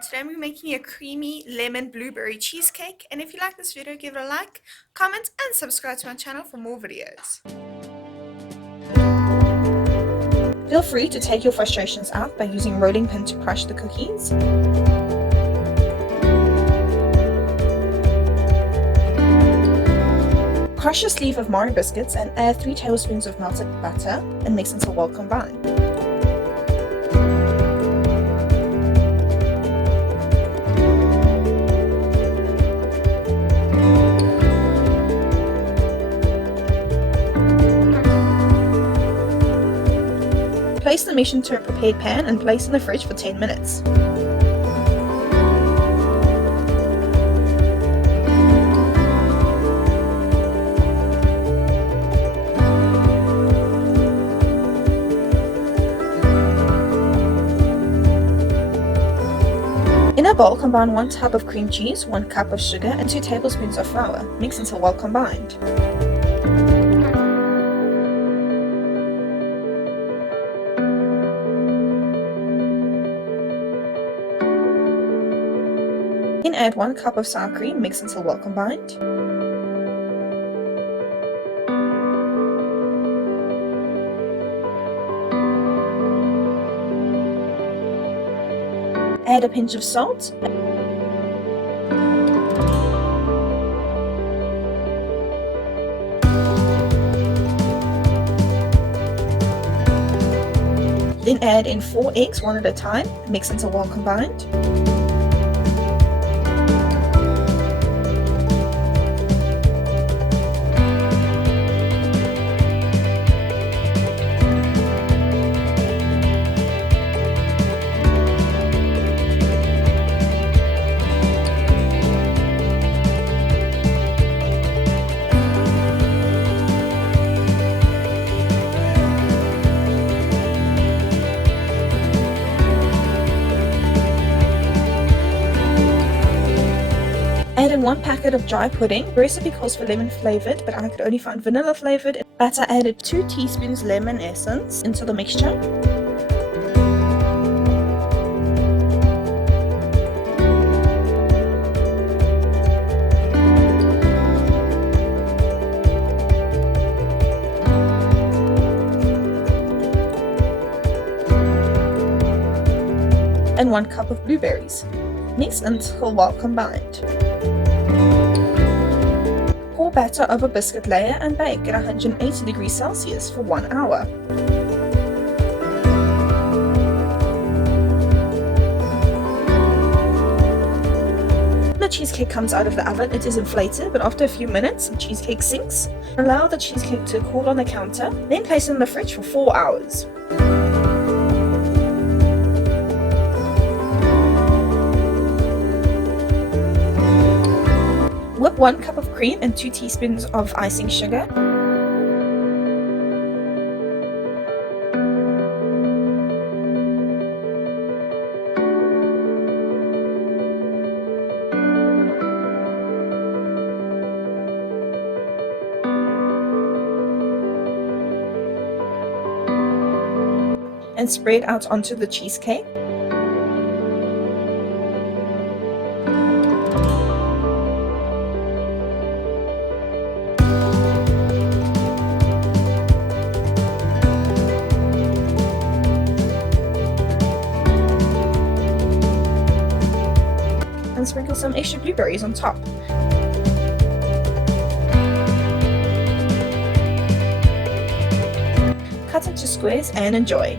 and today we're making a creamy lemon blueberry cheesecake. And if you like this video, give it a like, comment and subscribe to my channel for more videos. Feel free to take your frustrations out by using a rolling pin to crush the cookies. Crush a sleeve of Mari biscuits and add 3 tablespoons of melted butter and mix until well combined. Place the mesh into a prepared pan and place in the fridge for 10 minutes. In a bowl, combine 1 tub of cream cheese, 1 cup of sugar and 2 tablespoons of flour. Mix until well combined. Then add 1 cup of sour cream, mix until well combined. Add a pinch of salt. Then add in 4 eggs, 1 at a time, mix until well combined. Add in 1 packet of dry pudding. The recipe calls for lemon flavored, but I could only find vanilla flavored. Batter added 2 teaspoons lemon essence into the mixture. And 1 cup of blueberries. Mix until well combined. Pour batter over biscuit layer and bake at 180 degrees Celsius for 1 hour. When the cheesecake comes out of the oven, it is inflated, but after a few minutes, the cheesecake sinks. Allow the cheesecake to cool on the counter, then place it in the fridge for 4 hours. Whip 1 cup of cream and 2 teaspoons of icing sugar. And spread out onto the cheesecake. And sprinkle some extra blueberries on top. Cut into squares and enjoy.